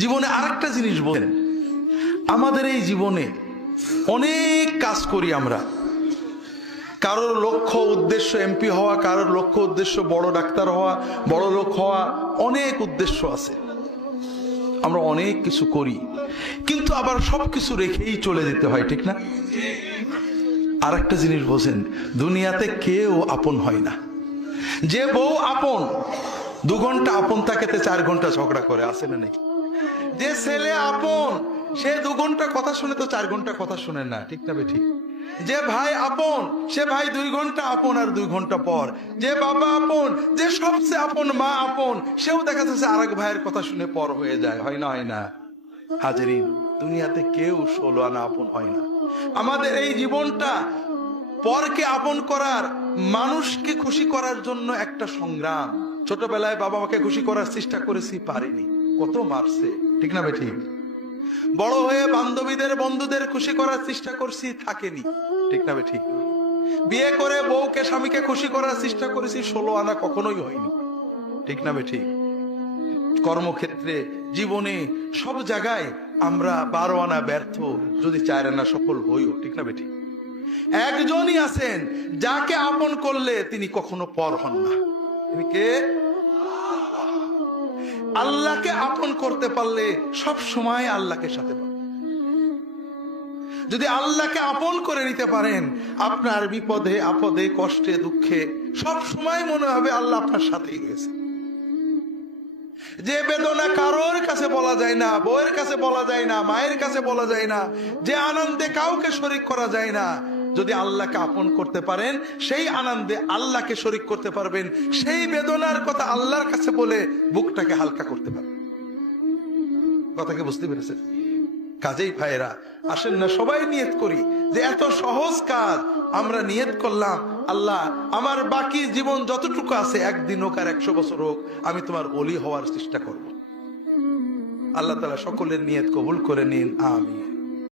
জীবনে আরেকটা জিনিস বলেন, আমাদের এই জীবনে অনেক কাজ করি আমরা। কারোর লক্ষ্য উদ্দেশ্য এমপি হওয়া, কারোর লক্ষ্য উদ্দেশ্য বড় ডাক্তার হওয়া, বড় লোক হওয়া, অনেক উদ্দেশ্য আছে। আমরা অনেক কিছু করি, কিন্তু আবার সবকিছু রেখেই চলে যেতে হয়, ঠিক না? আর একটা জিনিস বোঝেন, দুনিয়াতে কেউ আপন হয় না। যে বউ আপন, 2 ঘন্টা আপন থাকেতে 4 ঘন্টা ঝগড়া করে, আসে না নেই? যে ছেলে আপন, সে 2 ঘন্টা কথা শুনে তো 4 ঘন্টা কথা শুনে না, ঠিক না ঠিক? যে ভাই আপন, সে ভাই 2 ঘন্টা আপন আর 2 ঘন্টা পর। যে বাবা আপন, যে সবচেয়ে আপন মা আপন, সেও দেখা যাচ্ছে আরেক ভাইয়ের কথা শুনে পর হয়ে যায়, হয় না? হয় না হাজেরিন, দুনিয়াতে কেউ 16 আনা আপন হয় না। আমাদের এই জীবনটা পরকে আপন করার, মানুষকে খুশি করার জন্য একটা সংগ্রাম। ছোটবেলায় বাবা মাকে খুশি করার চেষ্টা করেছি, পারিনি, কত মারছে, ঠিক না ঠিক? বড় হয়ে বান্ধবীদের বন্ধুদের খুশি করার চেষ্টা করছি, থাকেনি, ঠিক না ঠিক? বিয়ে করে বউকে স্বামীকে খুশি করার চেষ্টা করেছি, 16 আনা কখনোই হয়নি, ঠিক না ঠিক? কর্মক্ষেত্রে, জীবনে, সব জায়গায় আমরা 12 আনা ব্যর্থ, যদি 4 আনা সফল হইও, ঠিক না ঠিক? একজনই আছেন যাকে আপন করলে তিনি কখনো পর হন না। তিনি কে? আল্লাহকে আপন করতে পারলে সব সময় আল্লাহকে সাথে পাবেন। যদি আল্লাহকে আপন করে নিতে পারেন, আপনার বিপদে আপদে কষ্টে দুঃখে সব সময় মনে হবে আল্লাহ আপনার সাথেই রয়েছে। যে বেদনা কারোর কাছে বলা যায় না, বউয়ের কাছে বলা যায় না, মায়ের কাছে বলা যায় না, যে আনন্দে কাউকে শরীক করা যায় না, যদি আল্লাহকে আপন করতে পারেন, সেই আনন্দে আল্লাহকে শরীক করতে পারবেন, সেই বেদনার কথা আল্লাহর কাছে বলে বুকটাকে হালকা করতে পারবেন। কথাকে বুঝতে পেরেছেন? কাজেই ভাইরা, আসেন না সবাই নিয়ত করি যে এত সহজ কাজ আমরা নিয়ত করলাম, আল্লাহ আমার বাকি জীবন যতটুকু আছে, 1 দিন হোক আর 100 বছর হোক, আমি তোমার ওলি হওয়ার চেষ্টা করব। আল্লাহ তাআলা সকলের নিয়ত কবুল করে নিন, আমিন।